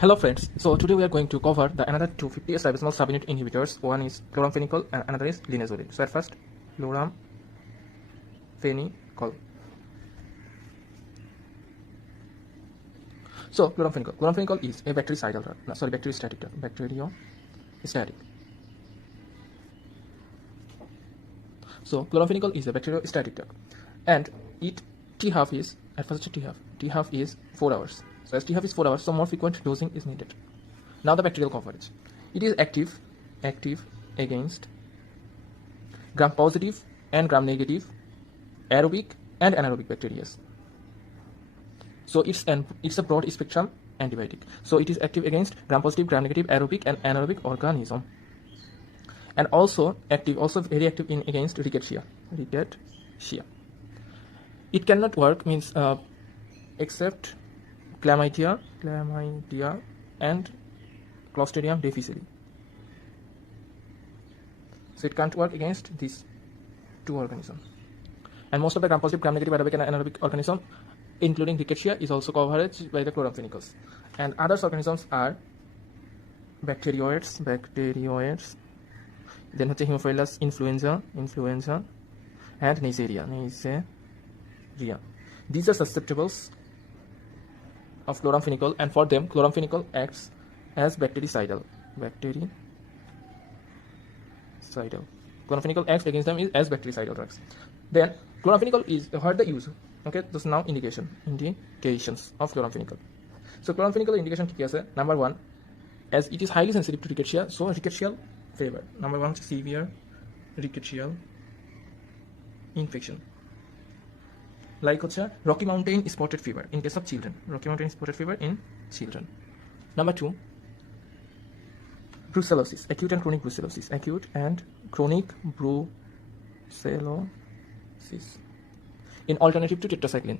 Hello friends, so today we are going to cover the another two 50S ribosomal subunit inhibitors. One is chloramphenicol and another is linezolid. So at first, chloramphenicol. So chloramphenicol is a bactericidal drug. Bacteriostatic drug. Bacteriostatic. So chloramphenicol is a bacteriostatic drug, and T half is at first T half is 4 hours. So as T half is 4 hours, so more frequent dosing is needed. Now the bacterial coverage. It is active against gram-positive and gram-negative aerobic and anaerobic bacteria. So it's a broad spectrum antibiotic. So it is active against gram-positive, gram-negative aerobic and anaerobic organism. And also very active against rickettsia. It cannot work except chlamydia and Clostridium difficile. So it can't work against these two organisms. And most of the gram-positive, gram-negative aerobic and anaerobic organism, including rickettsia, is also covered by the chloramphenicals. And other organisms are bacterioids, then Haemophilus influenza, and Neisseria. These are susceptibles of chloramphenicol, and for them chloramphenicol acts as bactericidal. Chloramphenicol acts against them as bactericidal drugs. Then chloramphenicol is what the use. Okay, this is now indications of chloramphenicol. So chloramphenicol indication ki ase? Number 1, as it is highly sensitive to rickettsia, so rickettsial fever. Number 1, severe rickettsial infection. Like Rocky Mountain spotted fever in case of children. Number 2, brucellosis, acute and chronic brucellosis. In alternative to tetracycline.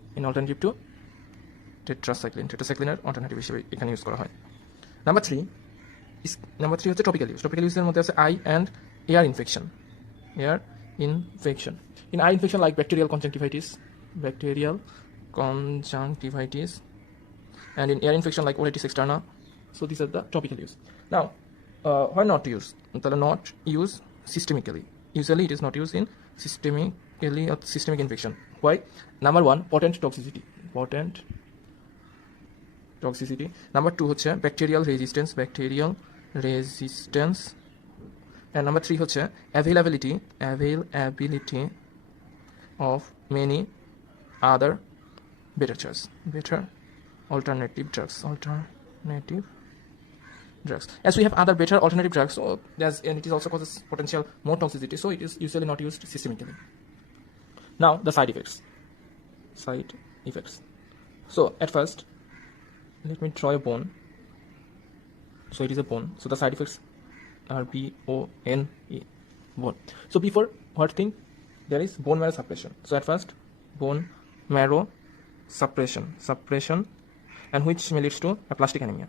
Tetracycline alternative হিসেবে এখানে use করা হয়। Number 3 হচ্ছে topical use. Topical use এর মধ্যে আছে eye and ear infection. In eye infection like bacterial conjunctivitis, and in ear infection like otitis externa. So these are the topical use. Now, why not to use? Not use systemically. Usually it is not used in systemic infection. Why? Number 1, potent toxicity. Number 2 হচ্ছে bacterial resistance. And number 3 হচ্ছে availability of many other better alternative drugs. As we have other better alternative drugs, and it is also causes potential more toxicity, so it is usually not used systemically. Now the side effects. So at first, let me draw a bone. So it is a bone. So the side effects are bone. So before what thing? There is bone marrow suppression. So at first, bone marrow suppression, and which may leads to aplastic anemia.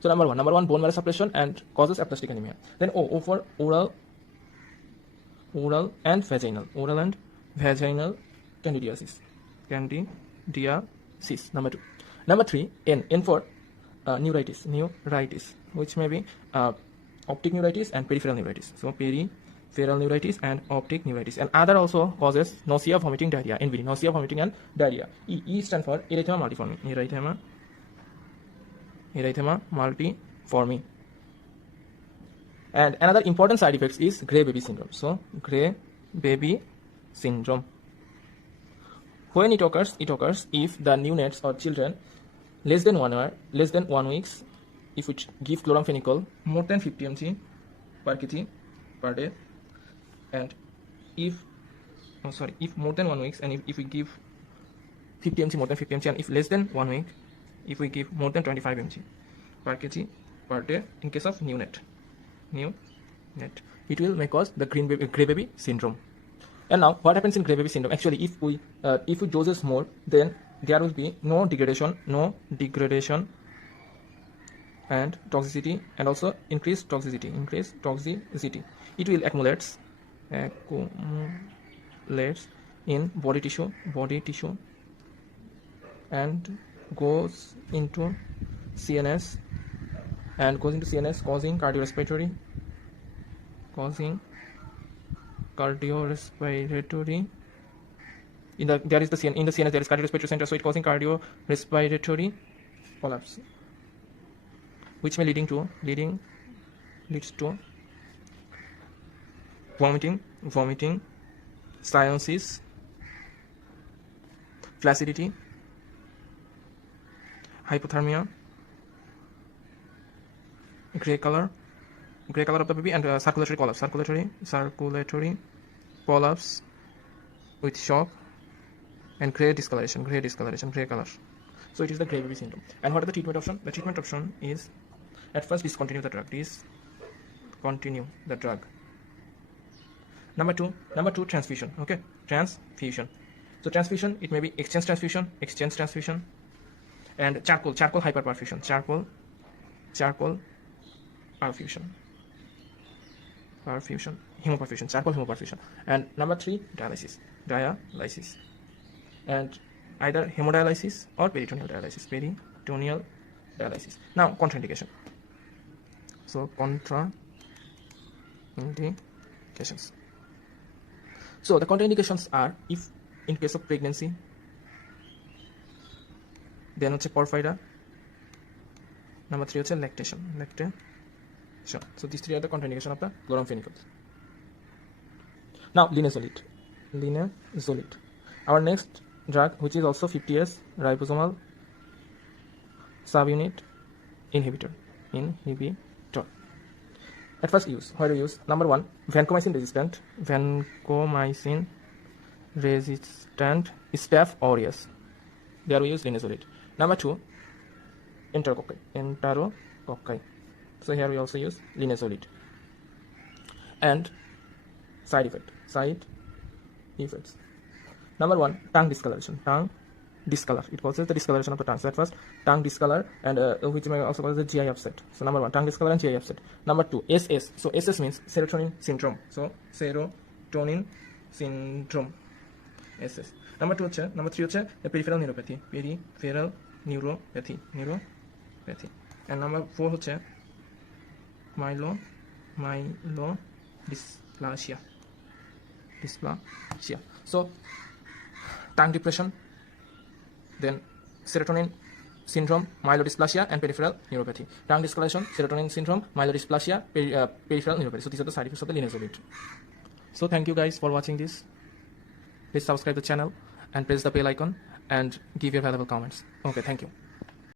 So number one, bone marrow suppression and causes aplastic anemia. Then O for oral and vaginal candidiasis. Number 2. Number 3, N for neuritis, which may be optic neuritis and peripheral neuritis. So peripheral neuritis and optic neuritis. And other also causes nausea, vomiting, diarrhea. NVD, nausea, vomiting, and diarrhea. E stand for erythema multiforme. And another important side effects is gray baby syndrome. So gray baby syndrome. When it occurs if the neonates or children less than 1 week, if we give chloramphenicol more than 50 mg per kg per day, and if more than 1 week, and if we give 50 mg more than 50 mg, and if less than 1 week, if we give more than 25 mg per kg per day in case of neonate, it will may cause the gray baby syndrome. And now what happens in gray baby syndrome? Actually, if we doses more, then there will be no degradation and toxicity, and also increased toxicity. It will accumulates in body tissue and goes into CNS and goes into CNS, causing cardiorespiratory in the CNS there is cardiorespiratory center, so it causing cardiorespiratory collapse, which may leads to vomiting, cyanosis, flaccidity, hypothermia, gray color of the baby, and circulatory collapse with shock, and gray discoloration, gray color. So it is the gray baby syndrome. And what are the treatment option? The treatment option is, at first, discontinue the drug. Number two, transfusion. Okay, transfusion. So transfusion, it may be exchange transfusion, and charcoal hyperperfusion, charcoal hemoperfusion, charcoal hemoperfusion. And number three, dialysis, and either hemodialysis or peritoneal dialysis. Now, contraindication. So contraindications. So the contraindications are, if in case of pregnancy, then হচ্ছে porphyria, number 3 হচ্ছে lactation. So these three are the contraindication of the chloramphenicol. Now linezolid. Our next drug, which is also 50S ribosomal subunit inhibitor. At first use, where to use? Number 1, vancomycin resistant Staph aureus. There we use linezolid. Number 2, enterococci. So here we also use linezolid. And side effects. Number 1, tongue discoloration. It causes the discoloration of the tongue. So at first, tongue discolor, and which may also cause the GI upset. So number 1, tongue discolor and GI upset. Number 2, SS. So SS means serotonin syndrome. So serotonin syndrome, SS. Number 3 হচ্ছে peripheral neuropathy. And number 4 হচ্ছে myelodysplasia. So tongue depression, then serotonin syndrome, myelodysplasia, and peripheral neuropathy. Tongue discoloration, serotonin syndrome, myelodysplasia, peripheral neuropathy. So these are the side effects of the linezolid. So thank you guys for watching this. Please subscribe the channel and press the bell icon and give your valuable comments. Okay, thank you.